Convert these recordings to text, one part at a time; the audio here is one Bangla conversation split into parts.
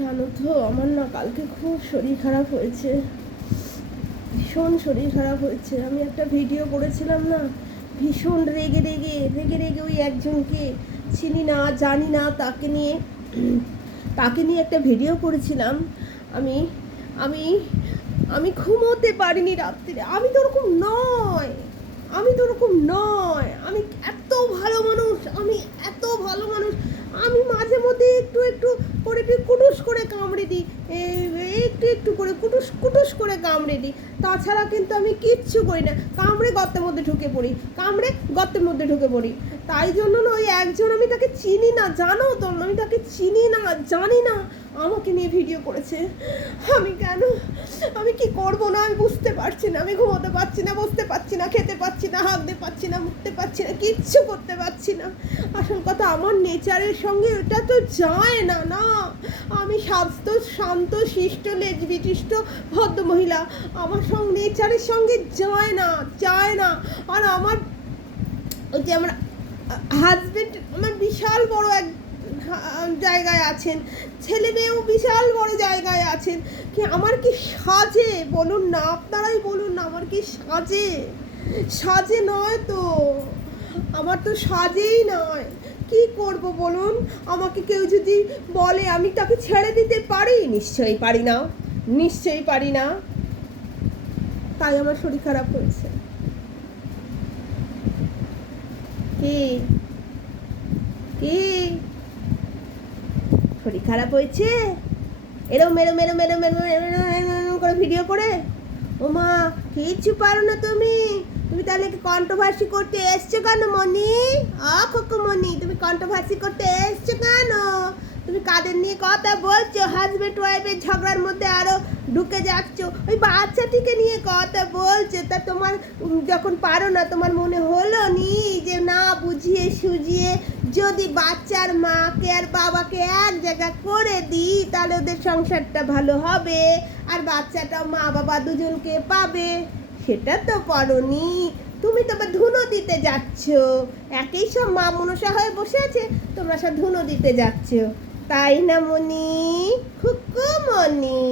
জানো তো আমার না কালকে খুব শরীর খারাপ হয়েছে, ভীষণ শরীর খারাপ হয়েছে। আমি একটা ভিডিও করেছিলাম না, ভীষণ রেগে রেগে রেগে রেগে ওই একজনকে চিনি না জানি না তাকে নিয়ে একটা ভিডিও করেছিলাম। আমি আমি আমি ঘুমোতে পারিনি রাত্রিরে। আমি তো ওরকম নয়, আমি এত ভালো মানুষ, আমি মাঝে মধ্যে একটু একটু করে কুটুস করে কামড়ে দিই, একটু একটু করে কুটুস করে কামড়ে দিই, তাছাড়া কিন্তু আমি কিচ্ছু করি না। কামড়ে গর্তের মধ্যে ঢুকে পড়ি। তাই জন্য না ওই একজন, আমি তাকে চিনি না, জানো তো, আমি তাকে চিনি না জানি না, আমাকে নিয়ে ভিডিও করেছে। আমি কি করবো না, আমি বুঝতে পারছি না। আমি ঘুমোতে পারছি না, বসতে পারছি না, খেতে পারছি না, হাঁকতে পারছি না, মুখতে পারছি না, কিচ্ছু করতে পারছি না। আসল কথা, আমার নেচারের সঙ্গে ওটা তো যায় না। আমি স্বাস্থ্য শান্ত শিষ্ট লেজবিটিষ্ট ভদ্র মহিলা, আমার সঙ্গে নেচারের সঙ্গে যায় না। আর আমার ওই যে আমার হাজবেন্ড আমার বিশাল বড় এক জায়গায় আছেন, ছেলে মেয়েও বিশাল বড় জায়গায় আছেন, কি আমার কি সাজে বলুন না, আপনারাই বলুন না, আমার কি সাজে নয় তো, আমার তো সাজেই নয়। কি করব বলুন? আমাকে কেউ যদি বলে আমি তাকে ছেড়ে দিতে পারি, নিশ্চয়ই পারি না। তাই আমার শরীর খারাপ হয়েছে। কি শরীর খারাপ হয়েছে এরম করে ভিডিও করে? ও মা, কিচ্ছু পারো না তুমি তাহলে কন্ট্রোভার্সি করতে এসছো কেন মনি? মনি, তুমি কন্ট্রোভার্সি করতে এসছো কেন? তুমি কাদের নিয়ে কথা বলছো? হাজবেন্ড ওয়াইফের ঝগড়ার মধ্যে আরো ঢুকে যাচ্ছ, ওই বাচ্চাটিকে নিয়ে কথা বলছো। তা তোমার যখন পারো না, তোমার মনে হলো নি যে না বুঝিয়ে সুঝিয়ে যদি বাচ্চার মাকে আর বাবাকে এক জায়গা করে দিই, তাহলে ওদের সংসারটা ভালো হবে আর বাচ্চাটাও মা বাবা দুজনকে পাবে? সেটা তো পারোনি। তুমি তো ধুনো দিতে যাচ্ছ, একই সব মা মনসা হয়ে বসে আছে, তোমরা সব ধুনো দিতে যাচ্ছ, তাই না মনি? মনি,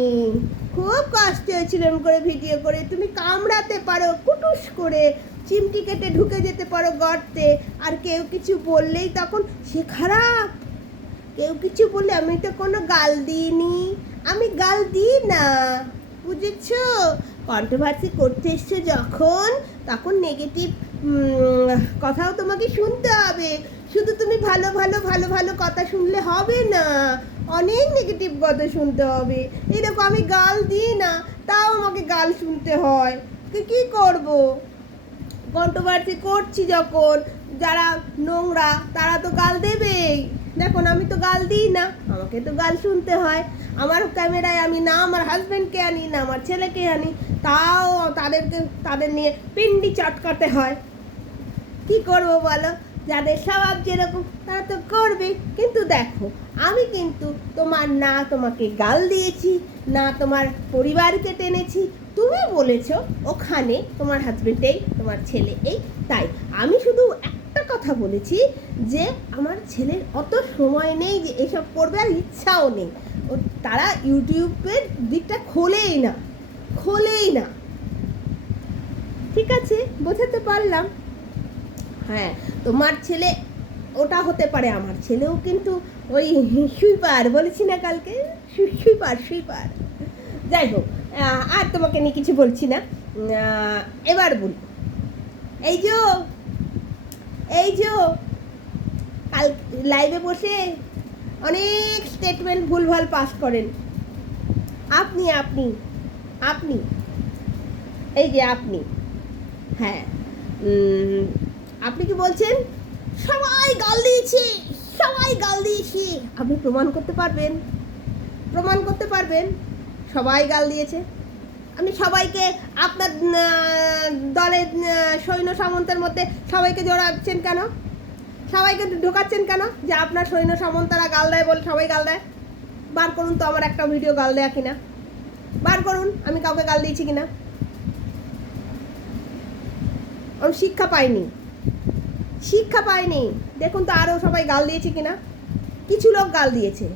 খুব কষ্ট হয়েছিল এরকম করে ভিডিও করে। তুমি কামড়াতে পারো কুটুস করে, চিমটি কেটে ঢুকে যেতে পারো গর্তে, আর কেউ কিছু বললেই তখন সে খারাপ। কেউ কিছু বললে আমি তো কোনো গাল দিইনি, আমি গাল দিই না, বুঝেছো? কন্ট্রোভার্সি করতে এসছো যখন, তখন নেগেটিভ কথাও তোমাকে শুনতে হবে। শুধু তুমি ভালো কথা শুনলে হবে না, অনেক নেগেটিভ কথা শুনতে হবে। এই দেখো, আমি গাল দিই না, তাও আমাকে গাল শুনতে হয়। কি করব? কন্ট্রোভার্সি করছি যখন, যারা নোংরা তারা তো গাল দেবেই। দেখুন, আমি তো গাল দিই না, আমাকে তো গাল শুনতে হয়। আমার ক্যামেরায় আমি না আমার হাজব্যান্ডকে আনি, না আমার ছেলেকে আনি, তাও তাদের নিয়ে পিন্ডি চটকাতে হয়। কি করব বলো? যাদের স্বভাব যেরকম তারা তো করবে। কিন্তু দেখো, আমি কিন্তু তোমাকে গাল দিয়েছি, না তোমার পরিবারকে টেনেছি। তুমি বলেছো ওখানে তোমার হাজবেন্ড এই, তোমার ছেলে এই, তাই আমি শুধু একটা কথা বলেছি যে আমার ছেলের অত সময় নেই যে এসব করবে, আর ইচ্ছাও নেই। তারা ইউটিউবের দিকটা খোলেই না। ঠিক আছে, বোঝাতে পারলাম? হ্যাঁ, তোমার ছেলে ওটা হতে পারে, আমার ছেলেও কিন্তু ওই সুইপার, বলেছি না কালকে, সুইপার। যাই হোক, আর তোমাকে নিয়ে কিছু বলছি না। এবার বল, এই যে কাল লাইভে বসে অনেক স্টেটমেন্ট ভুলভাল পাস করেন আপনি, এই যে আপনি, হ্যাঁ, আপনি কি বলছেন? সবাই গাল দিয়েছি। আপনি প্রমাণ করতে পারবেন সবাই গাল দিয়েছে? আপনি সবাইকে আপনার দলের সৈন্য সামন্তের মধ্যে সবাইকে জড়াচ্ছেন কেন? সবাইকে ঢোকাচ্ছেন কেন যে আপনার সৈন্য সামন্তরা গাল দেয় বলে সবাই গাল দেয়? বার করুন তো আমার একটা ভিডিও গাল দেয়া কিনা, বার করুন আমি কাউকে গাল দিয়েছি কিনা। আমি শিক্ষা পাইনি, দেখুন তো আরও সবাই গাল দিয়েছে কিনা। কিছু লোক গাল দিয়েছে,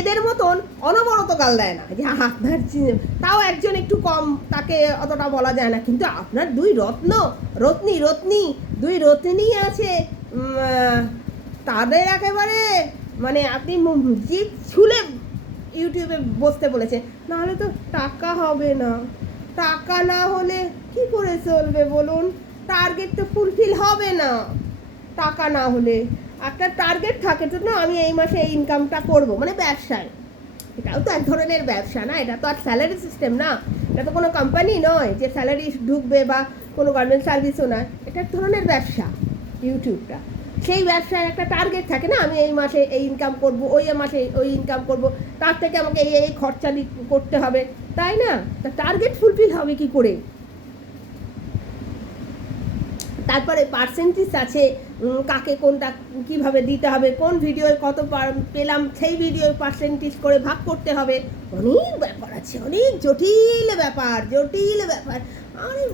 এদের মতন অনবরত গাল দেয় না যে আপনার তাও একজন একটু কম, তাকে অতটা বলা যায় না, কিন্তু আপনার দুই রত্নী দুই রত্নী আছে, তাদের একেবারে মানে আপনি জিভ ছুলে ইউটিউবে বসতে বলেছে, নাহলে তো টাকা হবে না। টাকা না হলে কি করে চলবে বলুন? টার্গেট তো ফুলফিল হবে না টাকা না হলে। একটা টার্গেট থাকে তো, না আমি এই মাসে এই ইনকামটা করব, মানে ব্যবসায়, এটাও তো এক ধরনের ব্যবসা না, এটা তো আর স্যালারি সিস্টেম না, এটা তো কোনো কোম্পানি নয় যে স্যালারি ঢুকবে বা কোনো গভর্নমেন্ট সার্ভিসও নয়, এটা এক ধরনের ব্যবসা ইউটিউবটা। সেই ব্যবসায় একটা টার্গেট থাকে না, আমি এই মাসে এই ইনকাম করব, ওই মাসে ওই ইনকাম করব, তার থেকে আমাকে এই খরচা করতে হবে, তাই না? তা টার্গেট ফুলফিল হবে কি করে? তারপরে পার্সেন্টেজ আছে, কাকে কোনটা কিভাবে দিতে হবে, কোন ভিডিওয় কত পেলাম সেই ভিডিওর পার্সেন্টেজ করে ভাগ করতে হবে, অনেক ব্যাপার আছে, অনেক জটিল ব্যাপার আমি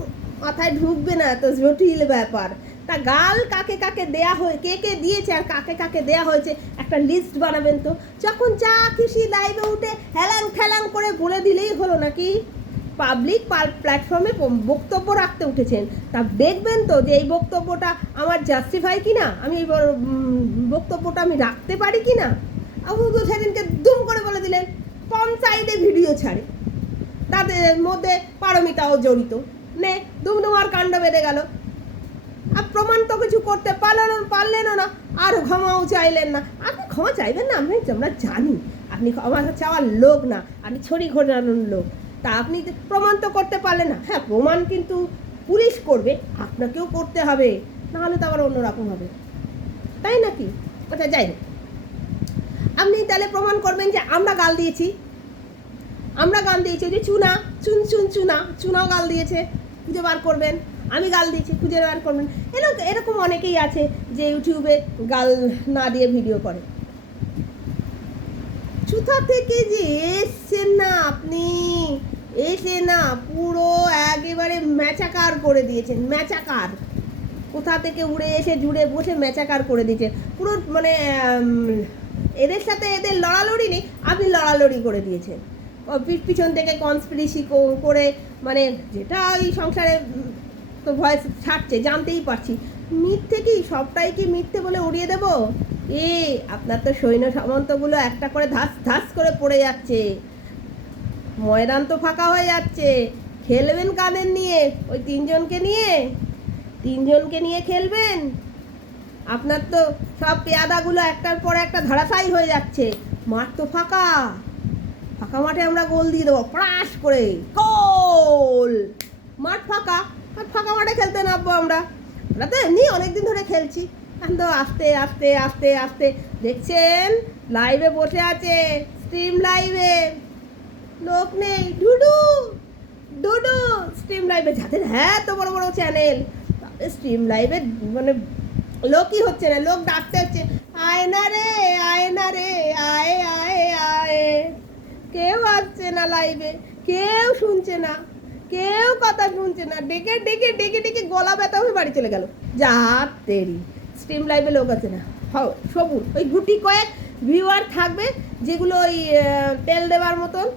মাথায় ঢুকবে না, তো জটিল ব্যাপার। তা গাল কাকে কাকে দেয়া হয়ে, কে দিয়েছে আর কাকে কাকে দেয়া হয়েছে একটা লিস্ট বানাবেন তো। যখন যা খুশি লাইভে উঠে হেলাং ঠেলাং করে বলে দিলেই হলো নাকি? পাবলিক প্ল্যাটফর্মে বক্তব্য রাখতে উঠেছেন, তা দেখবেন তো যে এই বক্তব্যটা আমার জাস্টিফাই কি না, আমি এই বক্তব্যটা আমি রাখতে পারি কি না। আপনি তো সেদিনকে দুম করে বলে দিলেন পঞ্চায়েতে ভিডিও ছাড়ে, তাদের মধ্যে পারমিতাও জড়িত, নে দুমদুমার কাণ্ড বেঁধে গেল। আর প্রমাণ তো কিছু করতে পারলেনও না, আর ক্ষমাও চাইলেন না। আপনি ক্ষমা চাইবেন না, আমরা জানি আপনি ক্ষমা চাওয়ার লোক না, আপনি ছড়ি ঘোরানোর লোক। তা আপনি প্রমাণ তো করতে পারলেন না। হ্যাঁ, প্রমাণ কিন্তু পুলিশ করবে, আপনাকেও করতে হবে, নাহলে তো আবার অন্যরকম হবে, তাই নাকি? আচ্ছা যাই হোক, আপনি তাহলে প্রমাণ করবেন যে আমরা গাল দিয়েছি যে চুনাও গাল দিয়েছে, খুঁজে বার করবেন। আমি গাল দিয়েছি, খুঁজে বার করবেন। এরকম অনেকেই আছে যে ইউটিউবে গাল না দিয়ে ভিডিও করে। কোথা থেকে যে এসছেন না আপনি, এসে না পুরো একেবারে ম্যাচাকার করে দিয়েছেন, ম্যাচাকার। কোথা থেকে উড়ে এসে জুড়ে বসে ম্যাচাকার করে দিয়েছেন পুরো, মানে এদের সাথে এদের লড়ালড়ি নেই, আপনি লড়ালড়ি করে দিয়েছেন পিছন থেকে কনস্পিরেসি করে, মানে যেটা ওই সংসারে তো ভয়েস ছাড়ছে জানতেই পারছি, মিথ্যে কি সবটাই কি মিথ্যে বলে উড়িয়ে দেবো? আপনার তো সৈন্য সামন্তগুলো একটা করে ধাস ধাস করে পড়ে যাচ্ছে, ময়দান তো ফাঁকা হয়ে যাচ্ছে, খেলবেন কাদের নিয়ে? ওই তিনজনকে নিয়ে খেলবেন? আপনার তো সব পেয়াদাগুলো একটার পর একটা ধারাশায়ী হয়ে যাচ্ছে, মাঠ তো ফাঁকা মাঠে আমরা গোল দিয়ে দেবো প্রাস করে, গোল। মাঠ ফাঁকা মাঠে খেলতে নামবো আমরা তো এমনি অনেকদিন ধরে খেলছি, এখন তো আস্তে আস্তে দেখছেন লাইভে বসে আছে, স্ট্রিম লাইভে লোক নেই, ডুডু স্ট্রিম লাইভে, যাদের হ্যাঁ তো বড় চ্যানেল, তাদের স্ট্রিম লাইভে মানে লোকই হচ্ছে না, লোক ডাকতে হচ্ছে, আয় না রে আয়। কেউ আসছে না লাইভে, কেউ শুনছে না, কেউ কথা শুনছে না, ডেকে গলা ব্যথা হয়ে বাড়ি চলে গেল। যা তেরি, স্ট্রিম লাইভে লোক আছে না। সবুজ ওই গুটি কয়েক ভিউয়ার থাকবে যেগুলো ওই তেল দেওয়ার মতন,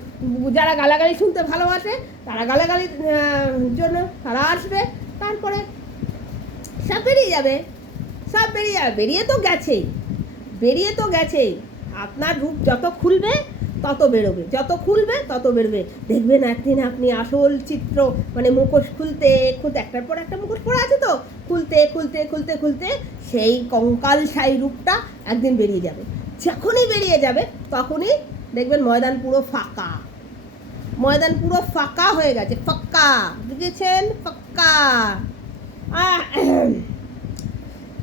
যারা গালাগালি শুনতে ভালোবাসে তারা গালাগালির জন্য তারা আসবে, তারপরে সব বেরিয়ে যাবে। বেরিয়ে তো গেছেই। আপনার রূপ যত খুলবে তত বেরোবে, দেখবেন একদিন আপনি আসল চিত্র, মানে মুখোশ খুলতে একটার পর একটা মুখোশ পড়ে আছে তো, খুলতে সেই কঙ্কালসাই রূপটা একদিন বেরিয়ে যাবে। যখনই বেরিয়ে যাবে তখনই দেখবেন ময়দান পুরো ফাঁকা হয়ে গেছে, বুঝেছেন? ফাঁকা।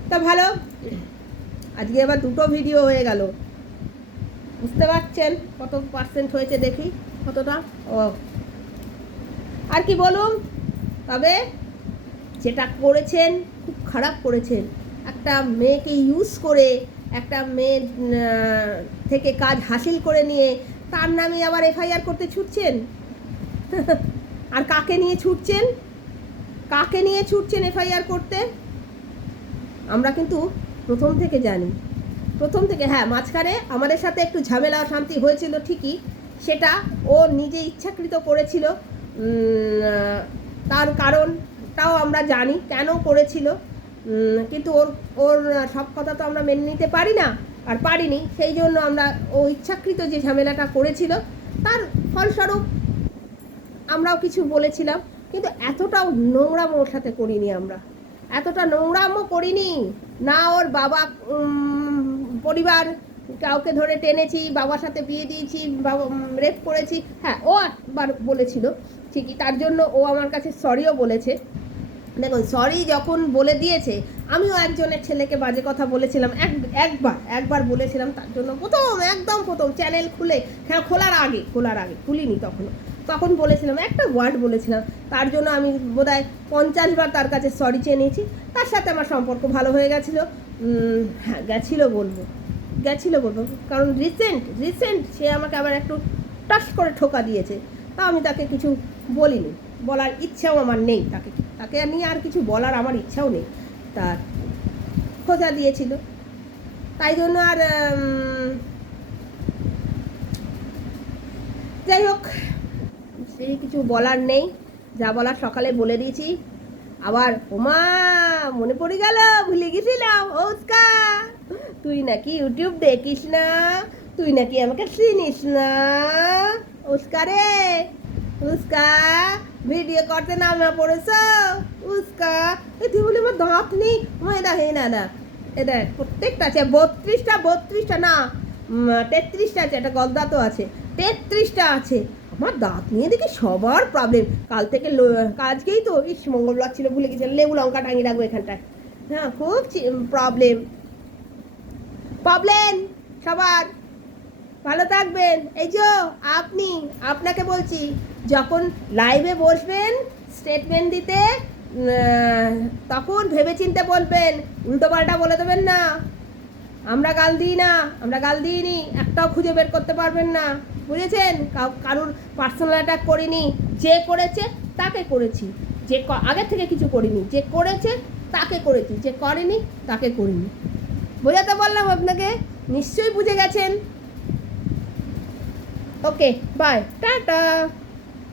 তা ভালো, আজকে আবার 2টো ভিডিও হয়ে গেল, বুঝতে পারছেন কত পার্সেন্ট হয়েছে? দেখি কতটা। আর কি বলুন, তবে যেটা করেছেন খুব খারাপ করেছেন। একটা মেয়েকে ইউজ করে, একটা মেয়ে থেকে কাজ হাসিল করে নিয়ে তার নামে আবার এফআইআর করতে ছুটছেন। আর কাকে নিয়ে ছুটছেন এফআইআর করতে? আমরা কিন্তু প্রথম থেকে জানি প্রথম থেকে, হ্যাঁ মাঝখানে আমাদের সাথে একটু ঝামেলা অশান্তি হয়েছিল ঠিকই, সেটা ও নিজে ইচ্ছাকৃত করেছিল। তার কারণটাও আমরা জানি কেন করেছিল, কিন্তু ওর ওর সব কথা তো আমরা মেনে নিতে পারি না, আর পারিনি। সেই জন্য আমরা ও ইচ্ছাকৃত যে ঝামেলাটা করেছিল তার ফলস্বরূপ আমরাও কিছু বলেছিলাম, কিন্তু এতটাও নোংরামো ওর সাথে করিনি আমরা, এতটা নোংরামো করিনি না। ওর বাবা পরিবার কাউকে ধরে টেনেছি, বাবার সাথে বিয়ে দিয়েছি, বাবা রেপ করেছি, হ্যাঁ ও একবার বলেছিল ঠিকই, তার জন্য ও আমার কাছে সরিও বলেছে। দেখুন, সরি যখন বলে দিয়েছে, আমিও একজনের ছেলেকে বাজে কথা বলেছিলাম, একবার বলেছিলাম, তার জন্য একদম প্রথম চ্যানেল খোলার আগে খুলিনি তখন বলেছিলাম, একটা ওয়ার্ড বলেছিলাম, তার জন্য আমি বোধহয় 50 বার তার কাছে সরি চেয়ে নিয়েছি। তার সাথে আমার সম্পর্ক ভালো হয়ে গেছিলো, হ্যাঁ গেছিলো বলবো, কারণ রিসেন্ট সে আমাকে আবার একটু টাস করে ঠোকা দিয়েছে, তা আমি তাকে কিছু বলিনি, বলার ইচ্ছাও আমার নেই, তাকে নিয়ে আর কিছু বলার আমার ইচ্ছাও নেই। তার খোঁজা দিয়েছিল, তাই জন্য আর যাই হোক, সেই কিছু বলার নেই, যা বলার সকালে বলে দিয়েছি। আবার ওমা মনে পড়ে গেল, ভুলে গেছিলাম, ওস্কা তুই নাকি ইউটিউব দেখিস না, তুই নাকি আমাকে চিনিস না, উস্কা রে উস্কা ভিডিও করতে নামা পড়েছ উস্কা। তুই বলি আমার দাঁত নেই, এটা প্রত্যেকটা আছে 32টা না 33টা আছে, একটা গলদা তো আছে, 33টা আছে। আমার দাঁত নিয়ে দেখি সবার প্রবলেম, কাল থেকে আজকেই তো মঙ্গলবার ছিল, ভুলে গেছিলাম, লেবু লঙ্কা টাঙিয়ে রাখবো এখানটায়। হ্যাঁ খুব প্রবলেম সবার। ভালো থাকবেন। এই যে আপনাকে বলছি, যখন লাইভে বসবেন স্টেটমেন্ট দিতে, তখন ভেবেচিন্তে বলবেন, উল্টোপাল্টা বলে দেবেন না। আমরা গাল দিইনি, একটাও খুঁজে বের করতে পারবেন না, বুঝেছেন? কারুর পার্সোনাল অ্যাটাক করিনি, যে করেছে তাকে করেছি, যে আগে থেকে কিছু করিনি, যে করেছে তাকে করেছি, যে করেনি তাকে করিনি। বোঝাতে বললাম আপনাকে, নিশ্চয়ই বুঝে গেছেন। Okay bye, tata.